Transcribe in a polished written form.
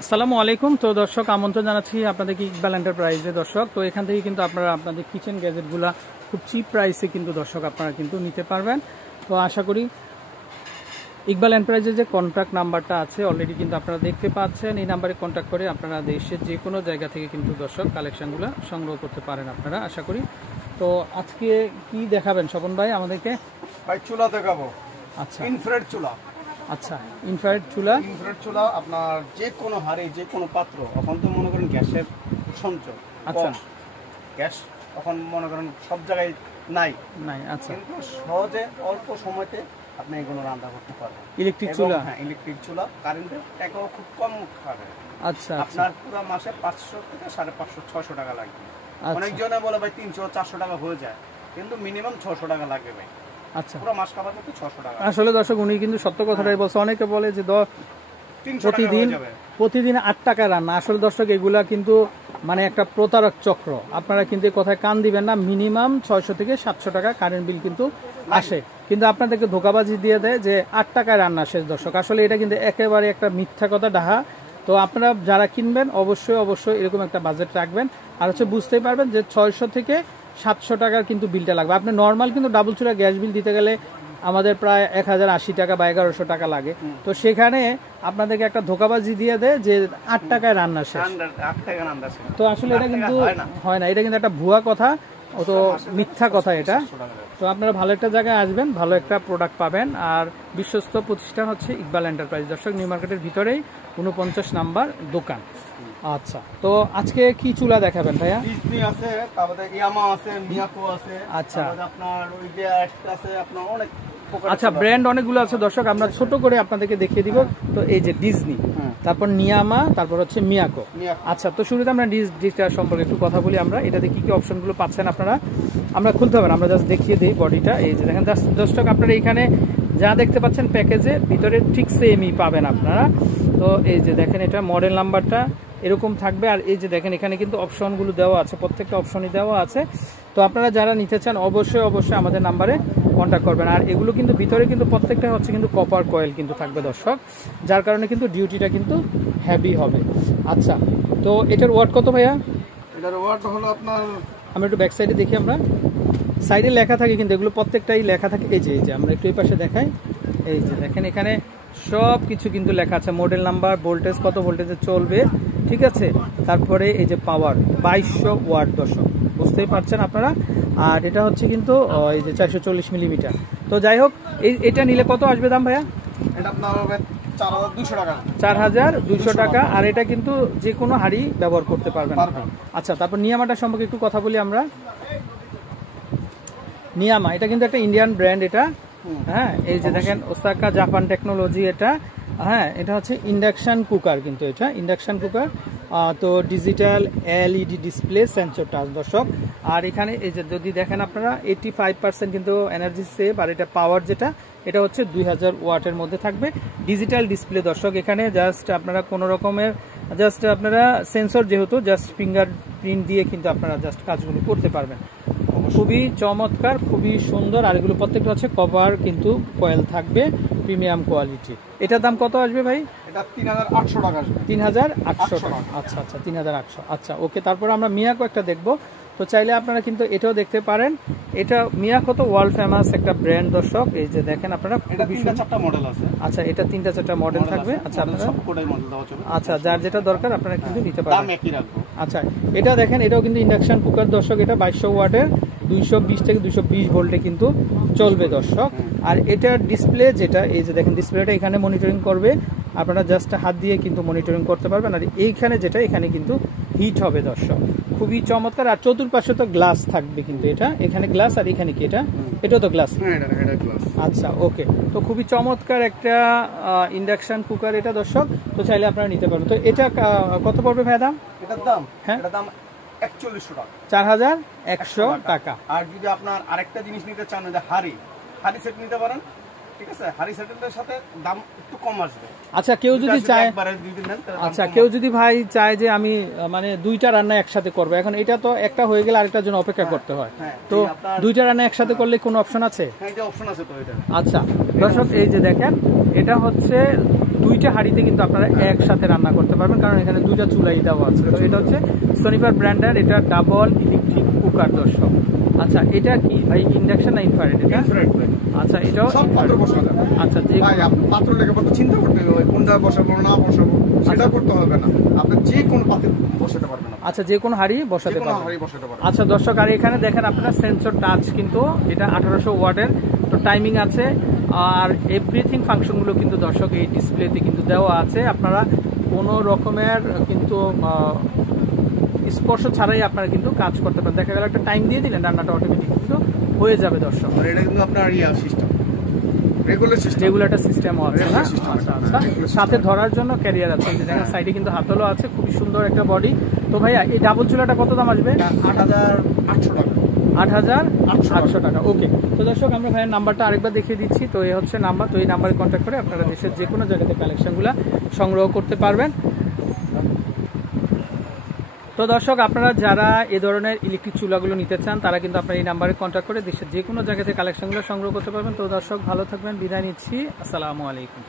আসসালামু আলাইকুম। তো দর্শক, আমন্ত্রণ জানাচ্ছি আপনাদেরকে ইকবাল এন্টারপ্রাইজে। দর্শক, তো এখান থেকে কিন্তু আপনারা আপনাদের কিচেন গ্যাজেটগুলো খুব চিপ প্রাইসে কিন্তু দর্শক আপনারা কিন্তু নিতে পারবেন। তো আশা করি ইকবাল এন্টারপ্রাইজের যে কন্ট্যাক্ট নাম্বারটা আছে অলরেডি কিন্তু আপনারা দেখতে পাচ্ছেন। এই নাম্বারে কন্ট্যাক্ট করে আপনারা দেশের যে কোনো জায়গা থেকে কিন্তু দর্শক কালেকশনগুলো সংগ্রহ করতে পারেন আপনারা, আশা করি। তো আজকে কি দেখাবেন স্বপন ভাই আমাদেরকে? ভাই চুলা দেখাবো। আচ্ছা, ইনফ্রারেড চুলা। আচ্ছা, ইনফ্রারেড চুলা। ইনফ্রারেড চুলা আপনার যে কোনো হাড়ি, যে কোনো পাত্র। এখন তো মনে করেন গ্যাসের সঞ্চয়, আচ্ছা, গ্যাস এখন মনে করেন সব জায়গায় নাই। আচ্ছা, কিন্তু সহজে অল্প সময়তে আপনি এগুলো রান্না করতে পারবেন। ইলেকট্রিক চুলা। হ্যাঁ, ইলেকট্রিক চুলা। কারেন্টের টাকাও খুব কম খাবে। আচ্ছা, আপনার পুরো মাসে 500 থেকে 550 600 টাকা লাগবে। অনেকজনে বলে ভাই 300 400 টাকা হয়ে যায়, কিন্তু মিনিমাম 600 টাকা লাগবে ভাই। আচ্ছা, পুরো মাস খাবার করতে 600 টাকা। আসলে দর্শক উনি কিন্তু সত্য কথাটাই বলছে। অনেকে বলে যে প্রতিদিন 8 টাকা রান্না। আসলে দর্শক এগুলা কিন্তু মানে একটা প্রতারক চক্র। আপনারা কিন্তু এই কথায় কান দিবেন না। মিনিমাম 600 থেকে 700 টাকা কারেন্ট বিল কিন্তু আসে, কিন্তু আপনাদেরকে ধোকাবাজি দিয়ে দেয় যে 8 টাকায় রান্না শেষ। দর্শক আসলে এটা কিন্তু একেবারে একটা মিথ্যা কথা, ডাহা। তো আপনারা যারা কিনবেন অবশ্যই এরকম একটা বাজেট রাখবেন। আর বুঝতেই পারবেন যে 600 থেকে 700 টাকার কিন্তু বিলটা লাগবে। আপনি নর্মাল কিন্তু ডাবল চুলা গ্যাস বিল দিতে গেলে আমাদের প্রায় 1080 টাকা বা 1100 টাকা লাগে। তো সেখানে আপনাদেরকে একটা ধোকাবাজি দিয়ে দেয় যে 8 টাকায় রান্না শেষ। তো আসলে এটা কিন্তু হয় না, এটা কিন্তু একটা ভুয়া কথা, ও তো মিথ্যা কথা এটা। তো আপনারা ভালো একটা জায়গায় আসবেন, ভালো একটা প্রোডাক্ট পাবেন। আর বিশ্বস্ত প্রতিষ্ঠান হচ্ছে ইকবাল এন্টারপ্রাইজ। দর্শক, নিউ মার্কেটের ভিতরেই 49 নাম্বার দোকান। আচ্ছা, তো আজকে কি চুলা দেখাবেন ভাইয়া? ডিজনি আছে, তারপরে ইয়ামা আছে, মিয়াকো আছে। আচ্ছা, আপনার ওই যে আছে, আপনার অনেক। আচ্ছা, ব্র্যান্ড অনেকগুলো আছে দর্শক, আমরা ছোট করে আপনাদেরকে দেখিয়ে দিব। তো এই যে ডিজনি, তারপর নিয়ামা, তারপর হচ্ছে মিয়াকো। আচ্ছা, তো শুরুতে আমরা ডিজটা সম্পর্কে একটু কথা বলি। আমরা এটাতে কি কি অপশনগুলো পাচ্ছেন আপনারা, আমরা খুলতে হবে না, আমরা জাস্ট দেখিয়ে দিই বডিটা। এই যে দেখেন দর্শক, আপনারা এখানে যা দেখতে পাচ্ছেন প্যাকেজে ভিতরে ঠিক সেমই পাবেন আপনারা। তো এই যে দেখেন, এটা মডেল নাম্বারটা এরকম থাকবে। আর এই যে দেখেন, এখানে কিন্তু অপশনগুলো দেওয়া আছে, প্রত্যেকটা অপশনই দেওয়া আছে। তো আপনারা যারা নিতে চান অবশ্যই আমাদের নাম্বারে কন্ট্যাক্ট করবেন। আর এগুলো কিন্তু ভিতরে কিন্তু প্রত্যেকটা হচ্ছে কিন্তু কপার কয়েল কিন্তু থাকবে দর্শক, যার কারণে কিন্তু ডিউটিটা কিন্তু হেভি হবে। আচ্ছা, তো এটার ওয়াট কত ভাইয়া? এটার ওয়াট হলো আপনার, আমরা একটু ব্যাক সাইডে দেখি। আমরা সাইডে লেখা থাকে কিন্তু এগুলো প্রত্যেকটাই লেখা থাকে। এই যে আমরা একটু এই পাশে দেখাই। এই যে দেখেন, এখানে সব কিছু কিন্তু লেখা আছে, মডেল নাম্বার, ভোল্টেজ কত ভোল্টেজে চলবে, ঠিক আছে। তারপরে এই যে পাওয়ার 2200 ওয়াট দর্শক, বুঝতেই পারছেন আপনারা। আর এটা হচ্ছে কিন্তু এই যে 440 মিলিমিটার। তো যাই হোক, এটা নিলে কত আসবে দাম ভাইয়া? এটা আপনার হবে 4200 টাকা। 4200 টাকা। আর এটা কিন্তু যে কোনো হাড়ি ব্যবহার করতে পারবেন। আচ্ছা, তারপর নিয়ামাটা সম্পর্কে একটু কথা বলি আমরা। নিয়ামা এটা কিন্তু একটা ইন্ডিয়ান ব্র্যান্ড এটা। হ্যাঁ, এই যে দেখেন, ওসাকা জাপান টেকনোলজি এটা। হ্যাঁ, এটা হচ্ছে ইন্ডাকশন কুকার, কিন্তু এটা ইন্ডাকশন কুকার। তো digital LED display, sensor touch দর্শক। আর এখানে এই যে যদি দেখেন আপনারা 85% কিন্তু এনার্জি সেভ। আর এটা পাওয়ার যেটা, এটা হচ্ছে 2000 ওয়াটের মধ্যে থাকবে। ডিজিটাল ডিসপ্লে দর্শক, এখানে জাস্ট আপনারা কোনো রকমের আপনারা সেন্সর, যেহেতু জাস্ট ফিঙ্গার প্রিন্ট দিয়ে কিন্তু আপনারা জাস্ট কাজগুলো করতে পারবেন। খুবই চমৎকার, খুবই সুন্দর। আর এগুলো প্রত্যেকটা হচ্ছে কভার কিন্তু কয়েল থাকবে, প্রিমিয়াম কোয়ালিটি। এটার দাম কত আসবে ভাই? এটা 3800 টাকা আসবে। 3800 টাকা। আচ্ছা, 3800। আচ্ছা, ওকে। তারপর আমরা মিয়াকো একটা দেখবো। তো চাইলে আপনারা কিন্তু এটাও দেখতে পারেন। এটা মিয়াকো তো ওয়ার্ল্ড ফেমাস একটা ব্র্যান্ড দর্শক। এই যে দেখেন আপনারা, এটা 3-4টা মডেল আছে। আচ্ছা, এটা 3-4টা মডেল থাকবে। আচ্ছা, আপনারা সবকটাই মডেল দেওয়া যাবে। আচ্ছা, যার যেটা দরকার আপনারা কিন্তু নিতে পারবেন। দাম একই রাখবো। আচ্ছা, এটা দেখেন, এটাও কিন্তু ইন্ডাকশন কুকার দর্শক। এটা 2200 ওয়াটের, 220 থেকে 220 ভোল্টে কিন্তু চলবে দর্শক। আর এটার ডিসপ্লে যেটা, এই যে দেখেন ডিসপ্লেটা এখানে মনিটরিং করবে। আপনারা জাস্ট হাত দিয়ে কিন্তু মনিটরিং করতে পারবেন। আর এইখানে যেটা, এখানে কিন্তু হিট হবে দর্শক, খুবই চমৎকার। আর চতুর্পাশে তো গ্লাস থাকবে কিন্তু, এটা এখানে গ্লাস, আর এখানে কি এটাও তো গ্লাস। আচ্ছা, ওকে। তো খুবই চমৎকার একটা ইন্ডাকশন কুকার এটা দর্শক। তো চাইলে আপনারা নিতে পারবেন। তো এটা কত পড়বে ভাই দাম? এটার দাম, হ্যাঁ, এটার দাম 4100 টাকা। 4100 টাকা। আর যদি আপনার আরেকটা জিনিস নিতে চান, যে হাড়ি সেট নিতে পারেন, ঠিক আছে। হাড়ি সেটের সাথে দাম একটু কম আসবে। আচ্ছা, কেউ যদি চায়, আচ্ছা কেউ যদি ভাই চায় যে আমি মানে 2টা রান্না একসাথে করবো, এখন এটা তো একটা হয়ে গেলে আরেকটার জন্য অপেক্ষা করতে হয়। তো 2টা রান্না একসাথে করলে কোনো অপশন আছে? হ্যাঁ, এটা অপশন আছে তো এটা। আচ্ছা দর্শক, এই যে দেখেন, এটা হচ্ছে দুইটা হাঁড়িতে কিন্তু আপনারা একসাথে রান্না করতে পারবেন, কারণ এখানে দুইটা চুলাই দেওয়া আছে। তো এটা হচ্ছে সোনিফার ব্র্যান্ডের, এটা ডাবল ইলেকট্রিক কুকার দর্শক। আচ্ছা, এটা কি ভাই ইন্ডাকশন না ইনফ্রারেড? এটা ইনফ্রারেড ভাই। আচ্ছা, এটাও সব পাত্র বসানো যাবে। আচ্ছা, যে ভাই আপনি পাত্র লেগে পড়তে চিন্তা করতে হবে কোনটা বসাবো না বসাবো সেটা করতে হবে না, আপনি যে কোনো পাত্রে বসাতে পারবেন। আচ্ছা, যে কোনো হাঁড়ি বসাতে পারবেন। আচ্ছা দর্শক, আর এখানে দেখেন আপনারা সেন্সর টাচ, কিন্তু এটা 1800 ওয়াটের। তো টাইমিং আছে, আর এভরিথিং ফাংশনগুলো কিন্তু দর্শক এই ডিসপ্লেতে কিন্তু দেওয়া আছে। আপনারা কোনো রকমের কিন্তু স্পর্শ ছাড়াই আপনারা কিন্তু কাজ করতে পারেন। দেখা গেল একটা টাইম দিয়ে দিলেন, রান্নাটা অটোমেটিক কিন্তু হয়ে যাবে দর্শক। আর এটা কিন্তু আপনার সিস্টেম রেগুলেটর সিস্টেমও আছে না? আচ্ছা আচ্ছা, সাথে ধরার জন্য ক্যারিয়ার আছে। এই যে দেখেন সাইডে কিন্তু হাতলও আছে, খুবই সুন্দর একটা বডি। তো ভাইয়া এই ডাবল চুলাটা কত দাম আসবে? 8800 টাকা। 8800 টাকা। ওকে, তো দর্শক আমরা ভাইয়ের নাম্বারটা আরেকবার দেখিয়ে দিচ্ছি। তো এই হচ্ছে নাম্বার, তো এই নাম্বারে কন্ট্যাক্ট করে আপনারা দেশের যে কোনো জায়গাতে কালেকশনগুলো সংগ্রহ করতে পারবেন। তো দর্শক, আপনারা যারা এ ধরনের ইলেকট্রিক চুলাগুলো নিতে চান তারা কিন্তু আপনারা এই নাম্বারে কন্ট্যাক্ট করে দেশের যে কোনো জায়গাতে কালেকশনগুলো সংগ্রহ করতে পারবেন। তো দর্শক ভালো থাকবেন, বিদায় নিচ্ছি, আসসালামু আলাইকুম।